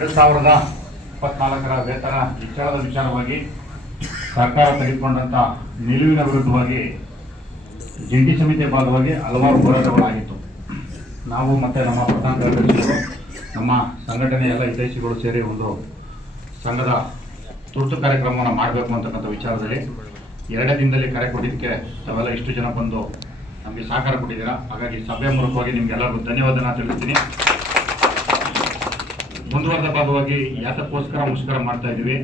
2024 ವೇತನ ವಿಚಾರದ ವಿಚಾರವಾಗಿ ಸರ್ಕಾರ ತೆಗೆದುಕೊಂಡಂಥ ನಿಲುವಿನ ವಿರುದ್ಧವಾಗಿ ಜಂಟಿ ಸಮಿತಿಯ ಭಾಗವಾಗಿ ಹಲವಾರು ಹೋರಾಟಗಳಾಗಿತ್ತು. ನಾವು ಮತ್ತು ನಮ್ಮ ಪ್ರಧಾನ ಕಾರ್ಯದರ್ಶಿಗಳು, ನಮ್ಮ ಸಂಘಟನೆಯ ಎಲ್ಲ ಹಿತೈಷಿಗಳು ಸೇರಿ ಒಂದು ಸಂಘದ ತುರ್ತು ಕಾರ್ಯಕ್ರಮವನ್ನು ಮಾಡಬೇಕು ಅಂತಕ್ಕಂಥ ವಿಚಾರದಲ್ಲಿ 2 ದಿನದಲ್ಲಿ ಕರೆ ಕೊಟ್ಟಿದ್ದಕ್ಕೆ ತಾವೆಲ್ಲ ಇಷ್ಟು ಜನ ಬಂದು ನಮಗೆ ಸಹಕಾರ ಕೊಟ್ಟಿದ್ದೀರಾ. ಹಾಗಾಗಿ ಸಭೆಯ ಮೂಲಕವಾಗಿ ನಿಮಗೆಲ್ಲರಿಗೂ ಧನ್ಯವಾದನ ತಿಳಿಸ್ತೀನಿ. ಮುಂದುವರೆದ ಭಾಗವಾಗಿ ಯಾತಕ್ಕೋಸ್ಕರ ಮುಷ್ಕರ ಮಾಡ್ತಾ ಇದ್ದೀವಿ,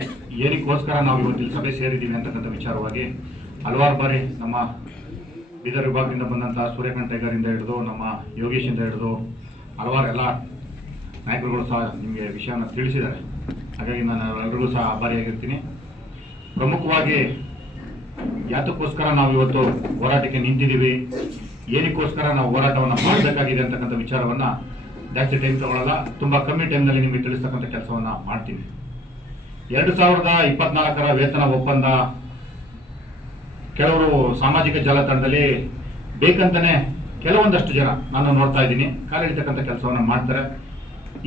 ಏನಕ್ಕೋಸ್ಕರ ನಾವು ಇವತ್ತಿನ ಸಭೆ ಸೇರಿದ್ದೀವಿ ಅಂತಕ್ಕಂಥ ವಿಚಾರವಾಗಿ ಹಲವಾರು ಬಾರಿ ನಮ್ಮ ಬೀದರ್ ವಿಭಾಗದಿಂದ ಬಂದಂಥ ಸೂರ್ಯಕಾಂತ್ ಟೈಗರಿಂದ ಹಿಡಿದು ನಮ್ಮ ಯೋಗೇಶಿಂದ ಹಿಡಿದು ಹಲವಾರು ಎಲ್ಲ ನಾಯಕರುಗಳು ಸಹ ನಿಮಗೆ ವಿಷಯನ ತಿಳಿಸಿದ್ದಾರೆ. ಹಾಗಾಗಿ ನಾನು ಎಲ್ಲರಿಗೂ ಸಹ ಆಭಾರಿಯಾಗಿರ್ತೀನಿ. ಪ್ರಮುಖವಾಗಿ ಯಾತಕ್ಕೋಸ್ಕರ ನಾವು ಇವತ್ತು ಹೋರಾಟಕ್ಕೆ ನಿಂತಿದ್ದೀವಿ, ಏನಕ್ಕೋಸ್ಕರ ನಾವು ಹೋರಾಟವನ್ನು ಮಾಡಬೇಕಾಗಿದೆ ಅಂತಕ್ಕಂಥ ವಿಚಾರವನ್ನು ಜಾಸ್ತಿ ಟೈಮ್ ತಗೊಳ್ಳಲ್ಲ, ತುಂಬ ಕಮ್ಮಿ ಟೈಮ್ನಲ್ಲಿ ನಿಮಗೆ ತಿಳಿಸ್ತಕ್ಕಂಥ ಕೆಲಸವನ್ನು ಮಾಡ್ತೀನಿ. 2024 ವೇತನ ಒಪ್ಪಂದ ಕೆಲವರು ಸಾಮಾಜಿಕ ಜಾಲತಾಣದಲ್ಲಿ ಬೇಕಂತಾನೆ ಕೆಲವೊಂದಷ್ಟು ಜನ ನಾನು ನೋಡ್ತಾ ಇದ್ದೀನಿ ಕಾಲಿಡ್ತಕ್ಕಂಥ ಕೆಲಸವನ್ನು ಮಾಡ್ತಾರೆ.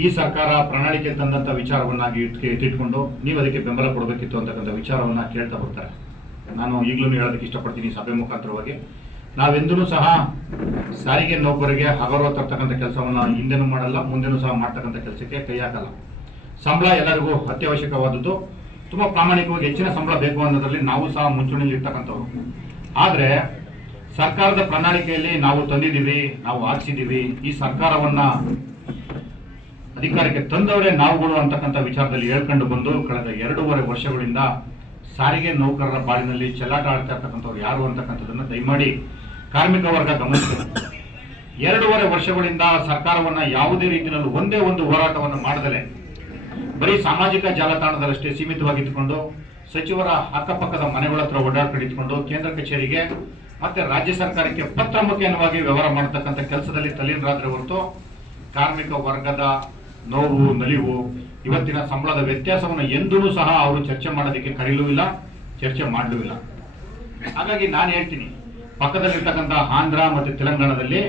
ಈ ಸರ್ಕಾರ ಪ್ರಣಾಳಿಕೆ ತಂದಂಥ ವಿಚಾರವನ್ನಾಗಿ ಎತ್ತಿಟ್ಕೊಂಡು ನೀವು ಅದಕ್ಕೆ ಬೆಂಬಲ ಕೊಡಬೇಕಿತ್ತು ಅಂತಕ್ಕಂಥ ವಿಚಾರವನ್ನು ಕೇಳ್ತಾ ಬರ್ತಾರೆ. ನಾನು ಈಗಲೂ ಹೇಳೋದಕ್ಕೆ ಇಷ್ಟಪಡ್ತೀನಿ ಸಭೆ ಮುಖಾಂತರವಾಗಿ, ನಾವೆಂದೂ ಸಹ ಸಾರಿಗೆ ನೌಕರರಿಗೆ ಹಗರವ ತರ್ತಕ್ಕಂಥ ಕೆಲಸವನ್ನು ಹಿಂದೆನೂ ಮಾಡಲ್ಲ, ಮುಂದೆನೂ ಸಹ ಮಾಡ್ತಕ್ಕಂಥ ಕೆಲಸಕ್ಕೆ ಕೈ ಹಾಕಲ್ಲ. ಸಂಬಳ ಎಲ್ಲರಿಗೂ ಅತ್ಯವಶ್ಯಕವಾದದ್ದು, ತುಂಬ ಪ್ರಾಮಾಣಿಕವಾಗಿ ಹೆಚ್ಚಿನ ಸಂಬಳ ಬೇಕು ಅನ್ನೋದ್ರಲ್ಲಿ ನಾವು ಸಹ ಮುಂಚೂಣಿಯಲ್ಲಿ ಇರ್ತಕ್ಕಂಥವ್ರು. ಆದರೆ ಸರ್ಕಾರದ ಪ್ರಣಾಳಿಕೆಯಲ್ಲಿ ನಾವು ತಂದಿದ್ದೀವಿ, ನಾವು ಹಾಕಿಸಿದ್ದೀವಿ, ಈ ಸರ್ಕಾರವನ್ನು ಅಧಿಕಾರಕ್ಕೆ ತಂದವರೇ ನಾವುಗಳು ಅಂತಕ್ಕಂಥ ವಿಚಾರದಲ್ಲಿ ಹೇಳ್ಕೊಂಡು ಬಂದು ಕಳೆದ 2.5 ವರ್ಷಗಳಿಂದ ಸಾರಿಗೆ ನೌಕರರ ಬಾಳಿನಲ್ಲಿ ಚೆಲ್ಲಾಟ ಆಡ್ತಾ ಇರ್ತಕ್ಕಂಥವ್ರು ಯಾರು ಅಂತಕ್ಕಂಥದ್ದನ್ನು ದಯಮಾಡಿ ಕಾರ್ಮಿಕ ವರ್ಗ ಗಮನಿಸಬೇಕು. 2.5 ವರ್ಷಗಳಿಂದ ಸರ್ಕಾರವನ್ನು ಯಾವುದೇ ರೀತಿಯಲ್ಲಿ ಒಂದೇ ಒಂದು ಹೋರಾಟವನ್ನು ಮಾಡದಲೇ ಬರೀ ಸಾಮಾಜಿಕ ಜಾಲತಾಣದಲ್ಲಷ್ಟೇ ಸೀಮಿತವಾಗಿಟ್ಟುಕೊಂಡು ಸಚಿವರ ಅಕ್ಕಪಕ್ಕದ ಮನೆಗಳ ಹತ್ರ ಓಡಾಡ್ಕೊಂಡಿದ್ಕೊಂಡು ಕೇಂದ್ರ ಕಚೇರಿಗೆ ಮತ್ತೆ ರಾಜ್ಯ ಸರ್ಕಾರಕ್ಕೆ ಪತ್ರ ಮುಖೇನವಾಗಿ ವ್ಯವಹಾರ ಮಾಡತಕ್ಕಂಥ ಕೆಲಸದಲ್ಲಿ ತಲ್ಲೀನರಾದ್ರೆ ಹೊರತು ಕಾರ್ಮಿಕ ವರ್ಗದ ನೋವು ನಲಿವು ಇವತ್ತಿನ ಸಂಬಳದ ವ್ಯತ್ಯಾಸವನ್ನು ಎಂದೂ ಸಹ ಅವರು ಚರ್ಚೆ ಮಾಡೋದಕ್ಕೆ ಕರೀಲೂ ಇಲ್ಲ, ಚರ್ಚೆ ಮಾಡಲೂ ಇಲ್ಲ. ಹಾಗಾಗಿ ನಾನು ಹೇಳ್ತೀನಿ, ಪಕ್ಕದಲ್ಲಿರ್ತಕ್ಕಂಥ ಆಂಧ್ರ ಮತ್ತು ತೆಲಂಗಾಣದಲ್ಲಿ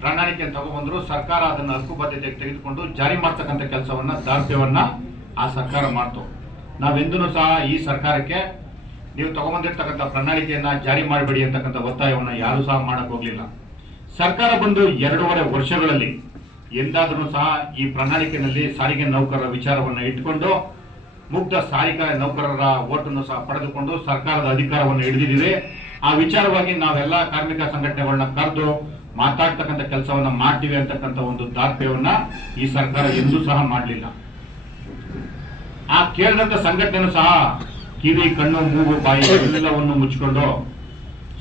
ಪ್ರಣಾಳಿಕೆ ತಗೊಂಡ್ಬಂದ್ರು, ಸರ್ಕಾರ ಅದನ್ನು ಹಕ್ಕುಬದ್ಧತೆಗೆ ತೆಗೆದುಕೊಂಡು ಜಾರಿ ಮಾಡ್ತಕ್ಕಂಥ ಕೆಲಸವನ್ನ ದಾರ್ಢ್ಯವನ್ನ ಆ ಸರ್ಕಾರ ಮಾಡ್ತು. ನಾವೆಂದೂ ಸಹ ಈ ಸರ್ಕಾರಕ್ಕೆ ನೀವು ತಗೊಂಡ್ಬಂದಿರ್ತಕ್ಕಂಥ ಪ್ರಣಾಳಿಕೆಯನ್ನ ಜಾರಿ ಮಾಡಬೇಡಿ ಅಂತಕ್ಕಂಥ ಒತ್ತಾಯವನ್ನು ಯಾರು ಸಹ ಮಾಡಕ್ ಹೋಗ್ಲಿಲ್ಲ. ಸರ್ಕಾರ ಬಂದು 2.5 ವರ್ಷಗಳಲ್ಲಿ ಎಂದಾದರೂ ಸಹ ಈ ಪ್ರಣಾಳಿಕೆಯಲ್ಲಿ ಸಾರಿಗೆ ನೌಕರರ ವಿಚಾರವನ್ನು ಇಟ್ಕೊಂಡು ಮುಗ್ಧ ಸಾರಿಗೆ ನೌಕರರ ಓಟನ್ನು ಸಹ ಪಡೆದುಕೊಂಡು ಸರ್ಕಾರದ ಅಧಿಕಾರವನ್ನು ಹಿಡಿದಿದ್ದೀವಿ. ಆ ವಿಚಾರವಾಗಿ ನಾವೆಲ್ಲ ಕಾರ್ಮಿಕ ಸಂಘಟನೆಗಳನ್ನ ಕರೆದು ಮಾತಾಡ್ತಕ್ಕಂಥ ಕೆಲಸವನ್ನ ಮಾಡ್ತೀವಿ ಅಂತಕ್ಕಂಥ ಒಂದು ದಾರ್ಢ್ಯವನ್ನ ಈ ಸರ್ಕಾರ ಎಂದೂ ಸಹ ಮಾಡಲಿಲ್ಲ. ಆ ಕೇಳಿದಂತ ಸಂಘಟನೆಯೂ ಸಹ ಕಿವಿ ಕಣ್ಣು ಮೂಗು ಬಾಯಿ ಎಲ್ಲವನ್ನು ಮುಚ್ಚಿಕೊಂಡು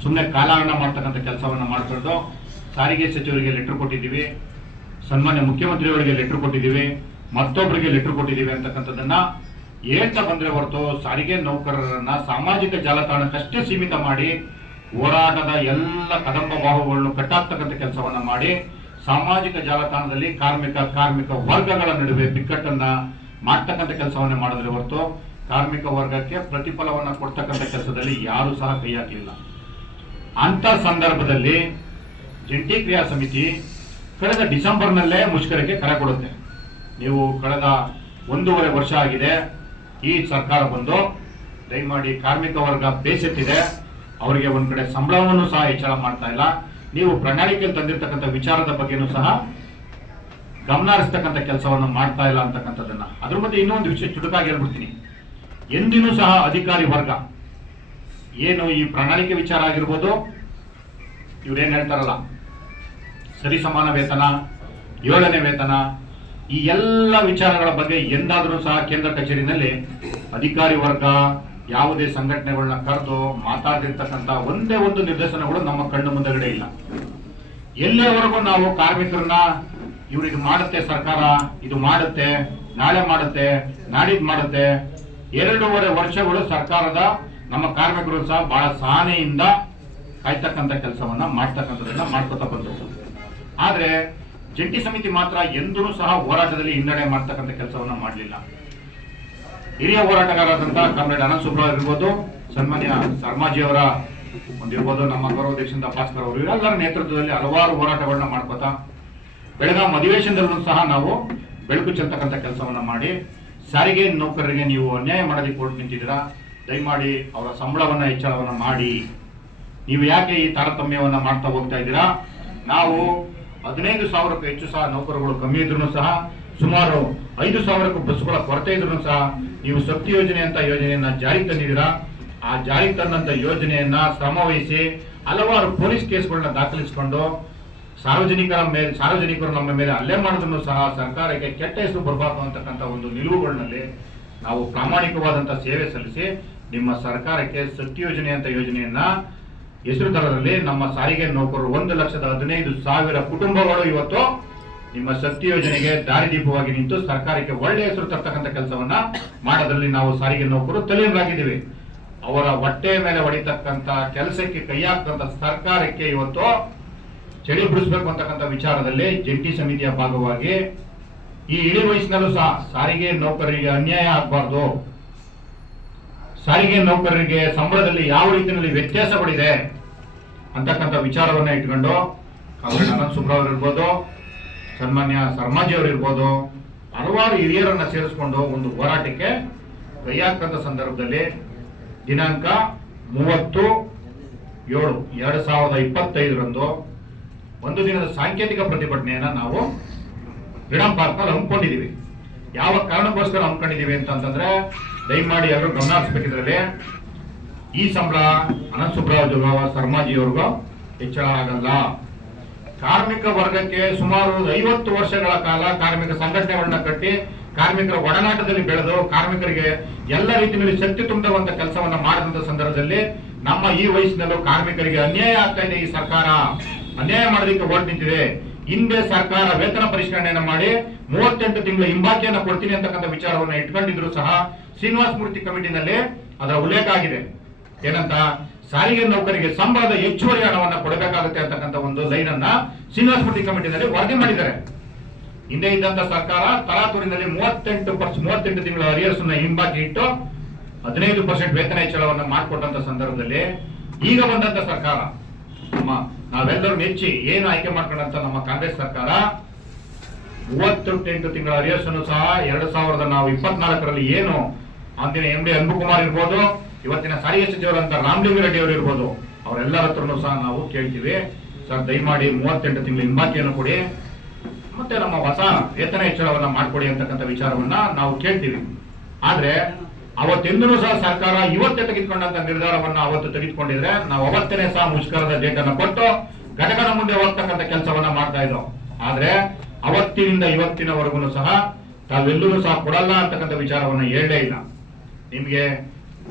ಸುಮ್ಮನೆ ಕಾಲಹರಣ ಮಾಡ್ತಕ್ಕಂಥ ಕೆಲಸವನ್ನ ಮಾಡಿಕೊಂಡು ಸಾರಿಗೆ ಸಚಿವರಿಗೆ ಲೆಟರ್ ಕೊಟ್ಟಿದ್ದೀವಿ, ಸನ್ಮಾನ್ಯ ಮುಖ್ಯಮಂತ್ರಿಯವರಿಗೆ ಲೆಟರ್ ಕೊಟ್ಟಿದ್ದೀವಿ, ಮತ್ತೊಬ್ಬರಿಗೆ ಲೆಟರ್ ಕೊಟ್ಟಿದ್ದೀವಿ ಅಂತಕ್ಕಂಥದ್ದನ್ನ ಹೇಳ್ತಾ ಬಂದ್ರೆ ಹೊರತು ಸಾರಿಗೆ ನೌಕರರನ್ನ ಸಾಮಾಜಿಕ ಜಾಲತಾಣಕ್ಕಷ್ಟೇ ಸೀಮಿತ ಮಾಡಿ ಹೋರಾಟದ ಎಲ್ಲ ಕದಂಬ ಬಾಹುಗಳನ್ನು ಕಟ್ಟಾಕ್ತಕ್ಕಂಥ ಕೆಲಸವನ್ನ ಮಾಡಿ ಸಾಮಾಜಿಕ ಜಾಲತಾಣದಲ್ಲಿ ಕಾರ್ಮಿಕ ವರ್ಗಗಳ ನಡುವೆ ಬಿಕ್ಕಟ್ಟನ್ನ ಮಾಡ್ತಕ್ಕಂಥ ಕೆಲಸವನ್ನ ಮಾಡಿದ್ರೆ ಹೊರತು ಕಾರ್ಮಿಕ ವರ್ಗಕ್ಕೆ ಪ್ರತಿಫಲವನ್ನ ಕೊಡ್ತಕ್ಕಂಥ ಕೆಲಸದಲ್ಲಿ ಯಾರು ಸಹ ಕೈ ಹಾಕಲಿಲ್ಲ. ಅಂತ ಸಂದರ್ಭದಲ್ಲಿ ಜಂಟಿ ಕ್ರಿಯಾ ಸಮಿತಿ ಕಳೆದ ಡಿಸೆಂಬರ್ನಲ್ಲೇ ಮುಷ್ಕರಕ್ಕೆ ಕರೆ ಕೊಡುತ್ತೆ. ನೀವು ಕಳೆದ 1.5 ವರ್ಷ ಆಗಿದೆ ಈ ಸರ್ಕಾರ ಬಂದು, ದಯಮಾಡಿ ಕಾರ್ಮಿಕ ವರ್ಗ ಬೇಸೆತ್ತಿದೆ, ಅವರಿಗೆ ಒಂದ್ ಕಡೆ ಸಂಬಳವನ್ನು ಸಹ ಹೆಚ್ಚಳ ಮಾಡ್ತಾ ಇಲ್ಲ, ನೀವು ಪ್ರಣಾಳಿಕೆಯಲ್ಲಿ ತಂದಿರ್ತಕ್ಕಂಥ ವಿಚಾರದ ಬಗ್ಗೆನೂ ಸಹ ಗಮನ ಹರಿಸ್ತಕ್ಕಂಥ ಕೆಲಸವನ್ನು ಮಾಡ್ತಾ ಇಲ್ಲ ಅಂತಕ್ಕಂಥದ್ದನ್ನ. ಅದ್ರ ಮಧ್ಯೆ ಇನ್ನೊಂದು ವಿಷಯ ಚುಟುಕಾಗಿ ಹೇಳ್ಬಿಡ್ತೀನಿ, ಎಂದಿನೂ ಸಹ ಅಧಿಕಾರಿ ವರ್ಗ ಏನು ಈ ಪ್ರಣಾಳಿಕೆ ವಿಚಾರ ಆಗಿರ್ಬೋದು, ಇವ್ರೇನ್ ಹೇಳ್ತಾರಲ್ಲ ಸರಿ ಸಮಾನ ವೇತನ, 7ನೇ ವೇತನ, ಈ ಎಲ್ಲ ವಿಚಾರಗಳ ಬಗ್ಗೆ ಎಂದಾದರೂ ಸಹ ಕೇಂದ್ರ ಕಚೇರಿನಲ್ಲಿ ಅಧಿಕಾರಿ ವರ್ಗ ಯಾವುದೇ ಸಂಘಟನೆಗಳನ್ನ ಕರೆದು ಮಾತಾಡಿರ್ತಕ್ಕಂಥ ಒಂದೇ ಒಂದು ನಿರ್ದೇಶನಗಳು ನಮ್ಮ ಕಣ್ಣು ಮುಂದಗಡೆ ಇಲ್ಲ. ಎಲ್ಲಿಯವರೆಗೂ ನಾವು ಕಾರ್ಮಿಕರನ್ನ ಇವ್ರು ಇದು ಮಾಡುತ್ತೆ ಸರ್ಕಾರ, ಇದು ಮಾಡುತ್ತೆ, ನಾಳೆ ಮಾಡುತ್ತೆ, ನಾಡಿದ್ದು ಮಾಡುತ್ತೆ, 2.5 ವರ್ಷಗಳು ಸರ್ಕಾರದ ನಮ್ಮ ಕಾರ್ಮಿಕರು ಸಹ ಬಹಳ ಸಹನೆಯಿಂದ ಕಾಯ್ತಕ್ಕಂಥ ಕೆಲಸವನ್ನ ಮಾಡ್ತಕ್ಕಂಥದ್ದನ್ನ ಮಾಡ್ಕೊತಾ ಬಂದರು. ಆದ್ರೆ ಜಂಟಿ ಸಮಿತಿ ಮಾತ್ರ ಎಂದೂ ಸಹ ಹೋರಾಟದಲ್ಲಿ ಹಿನ್ನಡೆ ಮಾಡ್ತಕ್ಕಂಥ ಕೆಲಸವನ್ನ ಮಾಡಲಿಲ್ಲ. ಹಿರಿಯ ಹೋರಾಟಗಾರರಾದಂಥ ಕಾಮ್ರೇಡ್ ಅನಂತ್ ಸುಬ್ರಾವ್ ಇರ್ಬೋದು, ಸನ್ಮಾನ್ಯ ಸರ್ಮಾಜಿ ಅವರ ಒಂದಿರ್ಬೋದು, ನಮ್ಮ ಗೌರವಾಧ್ಯಕ್ಷರಿಂದ ಭಾಸ್ಕರ್ ಅವರು, ಇವರೆಲ್ಲರ ನೇತೃತ್ವದಲ್ಲಿ ಹಲವಾರು ಹೋರಾಟಗಳನ್ನ ಮಾಡ್ಕೋತಾ ಬೆಳಗಾಂ ಅಧಿವೇಶನದಲ್ಲೂ ಸಹ ನಾವು ಬೆಳಕು ಚೆಲ್ತಕ್ಕಂಥ ಕೆಲಸವನ್ನ ಮಾಡಿ ಸಾರಿಗೆ ನೌಕರರಿಗೆ ನೀವು ಅನ್ಯಾಯ ಮಾಡೋದಕ್ಕೆ ಹೊರಟು ನಿಂತಿದ್ದೀರಾ. ದಯಮಾಡಿ ಅವರ ಸಂಬಳವನ್ನ ಹೆಚ್ಚಳವನ್ನ ಮಾಡಿ. ನೀವು ಯಾಕೆ ಈ ತಾರತಮ್ಯವನ್ನ ಮಾಡ್ತಾ ಹೋಗ್ತಾ ಇದ್ದೀರಾ? ನಾವು 15,000ಕ್ಕೂ ಹೆಚ್ಚು ಸಹ ನೌಕರಗಳು ಕಮ್ಮಿ ಇದ್ರೂ ಸಹ, ಸುಮಾರು 5,000ಕ್ಕೂ ಬಸ್ಗಳ ಕೊರತೆ ಇದ್ರೂ ಸಹ ನೀವು ಶಕ್ತಿ ಯೋಜನೆ ಅಂತ ಯೋಜನೆಯನ್ನ ಜಾರಿಗೆ ತಂದಿದ್ದೀರಾ. ಆ ಜಾರಿಗೆ ತಂದಂತ ಯೋಜನೆಯನ್ನ ಶ್ರಮವಹಿಸಿ ಹಲವಾರು ಪೊಲೀಸ್ ಕೇಸ್ಗಳನ್ನ ದಾಖಲಿಸಿಕೊಂಡು ಸಾರ್ವಜನಿಕರು ನಮ್ಮ ಮೇಲೆ ಹಲ್ಲೆ ಮಾಡಿದ್ರು ಸಹ ಸರ್ಕಾರಕ್ಕೆ ಕೆಟ್ಟ ಹೆಸರು ಬರಬಾರ್ದು ಅಂತಕ್ಕಂಥ ಒಂದು ನಿಲುವುಗಳಲ್ಲಿ ನಾವು ಪ್ರಾಮಾಣಿಕವಾದಂತಹ ಸೇವೆ ಸಲ್ಲಿಸಿ ನಿಮ್ಮ ಸರ್ಕಾರಕ್ಕೆ ಶಕ್ತಿ ಯೋಜನೆ ಅಂತ ಯೋಜನೆಯನ್ನ ಹೆಸರು ತರದಲ್ಲಿ ನಮ್ಮ ಸಾರಿಗೆ ನೌಕರರು 1,15,000 ಕುಟುಂಬಗಳು ಇವತ್ತು ನಿಮ್ಮ ಶಕ್ತಿ ಯೋಜನೆಗೆ ದಾರಿದೀಪವಾಗಿ ನಿಂತು ಸರ್ಕಾರಕ್ಕೆ ಒಳ್ಳೆಯ ಹೆಸರು ತರ್ತಕ್ಕಂಥ ಕೆಲಸವನ್ನ ಮಾಡೋದ್ರಲ್ಲಿ ನಾವು ಸಾರಿಗೆ ನೌಕರರು ತಲೀನರಾಗಿದ್ದೀವಿ. ಅವರ ಹೊಟ್ಟೆ ಮೇಲೆ ಹೊಡಿತಕ್ಕಂಥ ಕೆಲಸಕ್ಕೆ ಕೈ ಹಾಕ್ತಂತ ಸರ್ಕಾರಕ್ಕೆ ಇವತ್ತು ಚಳಿ ಬಿಡಿಸ್ಬೇಕು ಅಂತಕ್ಕಂಥ ವಿಚಾರದಲ್ಲಿ ಜಂಟಿ ಸಮಿತಿಯ ಭಾಗವಾಗಿ ಈ ಇಳಿ ವಯಸ್ಸಿನಲ್ಲೂ ಸಹ ಸಾರಿಗೆ ನೌಕರರಿಗೆ ಅನ್ಯಾಯ ಆಗಬಾರ್ದು, ಸಾರಿಗೆ ನೌಕರರಿಗೆ ಸಂಬಳದಲ್ಲಿ ಯಾವ ರೀತಿಯಲ್ಲಿ ವ್ಯತ್ಯಾಸಗಳಿದೆ ಅಂತಕ್ಕಂಥ ವಿಚಾರವನ್ನ ಇಟ್ಕೊಂಡು ಕಾಮ್ರೇಡ್ ಅನಂತ್ ಸುಬ್ರಾವ್ ಇರ್ಬೋದು, ಸನ್ಮಾನ್ಯ ಸರ್ಮಾಜಿ ಅವರು ಇರ್ಬೋದು, ಹಲವಾರು ಹಿರಿಯರನ್ನ ಸೇರಿಸಿಕೊಂಡು ಒಂದು ಹೋರಾಟಕ್ಕೆ ಕೈ ಹಾಕಂತ ಸಂದರ್ಭದಲ್ಲಿ ದಿನಾಂಕ 30/7/2025 ಒಂದು ದಿನದ ಸಾಂಕೇತಿಕ ಪ್ರತಿಭಟನೆಯನ್ನ ನಾವು ಫ್ರೀಡಂ ಪಾರ್ಕ್ ನಲ್ಲಿ ಹಮ್ಮಿಕೊಂಡಿದೀವಿ. ಯಾವ ಕಾರಣಕ್ಕೋಸ್ಕರ ಹಮ್ಮಿಕೊಂಡಿದೀವಿ ಅಂತಂದ್ರೆ ದಯಮಾಡಿ ಎಲ್ಲರೂ ಗಮನ ಹರಿಸಬೇಕಿದ್ರಲ್ಲಿ ಈ ಸಂಬಳ ಅನಂತ್ ಸುಬ್ರಾವ್ ಸರ್ಮಾಜಿ ಅವ್ರಿಗೂ ಹೆಚ್ಚಳ ಆಗಲ್ಲ. ಕಾರ್ಮಿಕ ವರ್ಗಕ್ಕೆ ಸುಮಾರು 50 ವರ್ಷಗಳ ಕಾಲ ಕಾರ್ಮಿಕ ಸಂಘಟನೆಗಳನ್ನ ಕಟ್ಟಿ ಕಾರ್ಮಿಕರ ಒಡನಾಟದಲ್ಲಿ ಬೆಳೆದು ಕಾರ್ಮಿಕರಿಗೆ ಎಲ್ಲ ರೀತಿಯಲ್ಲಿ ಶಕ್ತಿ ತುಂಬುವಂತ ಕೆಲಸವನ್ನ ಮಾಡಿದಂತ ಸಂದರ್ಭದಲ್ಲಿ ನಮ್ಮ ಈ ವಯಸ್ಸಿನಲ್ಲೂ ಕಾರ್ಮಿಕರಿಗೆ ಅನ್ಯಾಯ ಆಗ್ತಾ ಇದೆ. ಈ ಸರ್ಕಾರ ಅನ್ಯಾಯ ಮಾಡೋದಕ್ಕೆ ಹೊರಟು ನಿಂತಿದೆ. ಹಿಂದೆ ಸರ್ಕಾರ ವೇತನ ಪರಿಷ್ಕರಣೆಯನ್ನ ಮಾಡಿ 38 ತಿಂಗಳ ಹಿಂಬಾಕಿಯನ್ನ ಕೊಡ್ತೀನಿ ಅಂತಕ್ಕಂಥ ವಿಚಾರವನ್ನ ಇಟ್ಕೊಂಡಿದ್ರು ಸಹ ಶ್ರೀನಿವಾಸ ಮೂರ್ತಿ ಕಮಿಟಿನಲ್ಲಿ ಅದರ ಉಲ್ಲೇಖ ಆಗಿದೆ. ಏನಂತ ಸಾರಿಗೆ ನೌಕರಿಗೆ ಸಂಬಳದ ಹೆಚ್ಚುವರಿ ಹಣವನ್ನ ಕೊಡಬೇಕಾಗುತ್ತೆ ಅಂತಕ್ಕಂಥ ಒಂದು ಲೈನ್ ಅನ್ನ ಶ್ರೀನಿವಾಸ ಮೂರ್ತಿ ಕಮಿಟಿನಲ್ಲಿ ವರದಿ ಮಾಡಿದ್ದಾರೆ. ಹಿಂದೆ ಇದ್ದಂತ ಸರ್ಕಾರ ತರಾತುರಿನಲ್ಲಿ 38 ತಿಂಗಳ ಅರಿಯರ್ಸ್ ಹಿಂಬಾಕಿ ಇಟ್ಟು 15% ವೇತನ ಹೆಚ್ಚಳವನ್ನ ಮಾಡಿಕೊಟ್ಟಂತ ಸಂದರ್ಭದಲ್ಲಿ ಈಗ ಬಂದಂತ ಸರ್ಕಾರ ನಾವೆಲ್ಲರೂ ಮೆಚ್ಚಿ ಏನು ಆಯ್ಕೆ ಮಾಡ್ಕೊಂಡಂತ ನಮ್ಮ ಕಾಂಗ್ರೆಸ್ ಸರ್ಕಾರ 38 ತಿಂಗಳ ಅರಿಯರ್ಸ್ ಅನ್ನು ಸಹ 2024ರಲ್ಲಿ ಏನು ಅಂದಿನ MD ಅನ್ಬುಕುಮಾರ್ ಇರ್ಬೋದು, ಇವತ್ತಿನ ಸಾರಿಗೆ ಸಚಿವರಂತ ರಾಮಲಿಂಗ ರೆಡ್ಡಿ ಅವರು ಇರ್ಬೋದು, ಅವರೆಲ್ಲರ ಹತ್ರನೂ ಸಹ ನಾವು ಕೇಳ್ತೀವಿ, ಸರ್ ದಯಮಾಡಿ 38 ತಿಂಗಳ ಹಿಂಬಾಕಿಯನ್ನು ಕೊಡಿ, ಮತ್ತೆ ನಮ್ಮ ಹೊಸ ವೇತನ ಹೆಚ್ಚಳವನ್ನ ಮಾಡ್ಕೊಡಿ ಅಂತಕ್ಕಂಥ ವಿಚಾರವನ್ನ ನಾವು ಕೇಳ್ತೀವಿ. ಆದ್ರೆ ಅವತ್ತೆಂದೂ ಸಹ ಸರ್ಕಾರ ಇವತ್ತೇ ತೆಗೆದುಕೊಂಡಂತ ನಿರ್ಧಾರವನ್ನ ಅವತ್ತು ತೆಗೆದುಕೊಂಡಿದ್ರೆ ನಾವು ಅವತ್ತೇ ಸಹ ಮುಷ್ಕರದ ಡೇಟ್ ಅನ್ನ ಕೊಟ್ಟು ಘಟಕದ ಮುಂದೆ ಹೋಗ್ತಕ್ಕಂಥ ಕೆಲಸವನ್ನ ಮಾಡ್ತಾ ಇದ್ದೋ. ಆದ್ರೆ ಅವತ್ತಿನಿಂದ ಇವತ್ತಿನವರೆಗೂ ಸಹ ತಾವೆಲ್ಲರೂ ಸಹ ಕೊಡಲ್ಲ ಅಂತಕ್ಕಂಥ ವಿಚಾರವನ್ನ ಹೇಳಲೇ ಇಲ್ಲ. ನಿಮ್ಗೆ